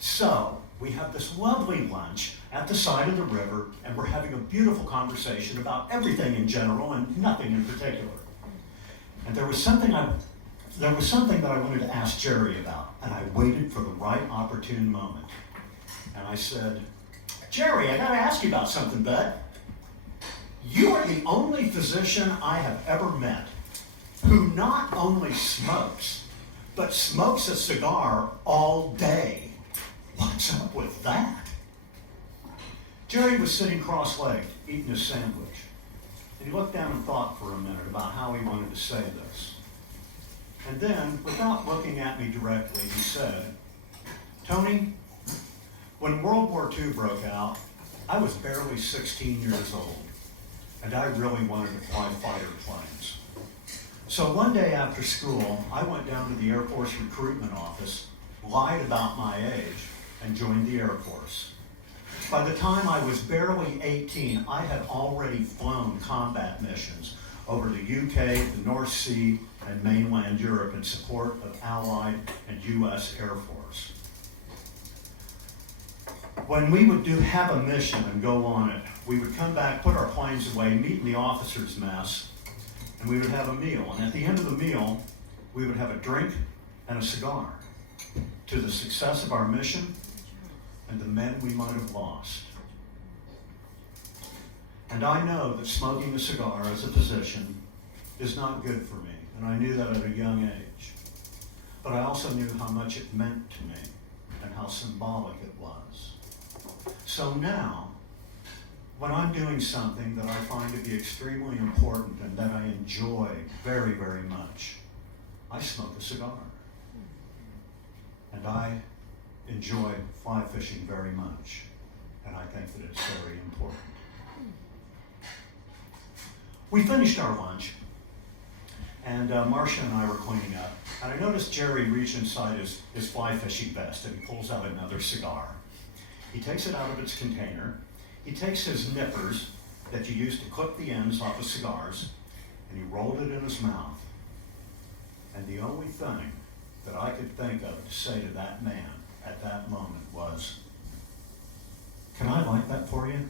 So, we have this lovely lunch at the side of the river, and we're having a beautiful conversation about everything in general and nothing in particular. And there was something that I wanted to ask Jerry about, and I waited for the right opportune moment. And I said, Jerry, I gotta ask you about something, bud. You are the only physician I have ever met who not only smokes, but smokes a cigar all day. What's up with that? Jerry was sitting cross-legged, eating his sandwich. And he looked down and thought for a minute about how he wanted to say this. And then, without looking at me directly, he said, Tony, when World War II broke out, I was barely 16 years old, and I really wanted to fly fighter planes. So one day after school, I went down to the Air Force recruitment office, lied about my age, and joined the Air Force. By the time I was barely 18, I had already flown combat missions over the UK, the North Sea, and mainland Europe in support of Allied and U.S. Air Force. When we would have a mission and go on it, we would come back, put our planes away, meet in the officers' mess, and we would have a meal. And at the end of the meal, we would have a drink and a cigar to the success of our mission and the men we might have lost. And I know that smoking a cigar as a physician is not good for me, and I knew that at a young age. But I also knew how much it meant to me and how symbolic it was. So now, when I'm doing something that I find to be extremely important and that I enjoy very, very much, I smoke a cigar. And I enjoy fly fishing very much, and I think that it's very important. We finished our lunch, and Marcia and I were cleaning up, and I noticed Jerry reach inside his fly fishing vest, and he pulls out another cigar. He takes it out of its container. He takes his nippers that you use to clip the ends off of cigars, and he rolled it in his mouth. And the only thing that I could think of to say to that man at that moment was, "Can I light that for you?"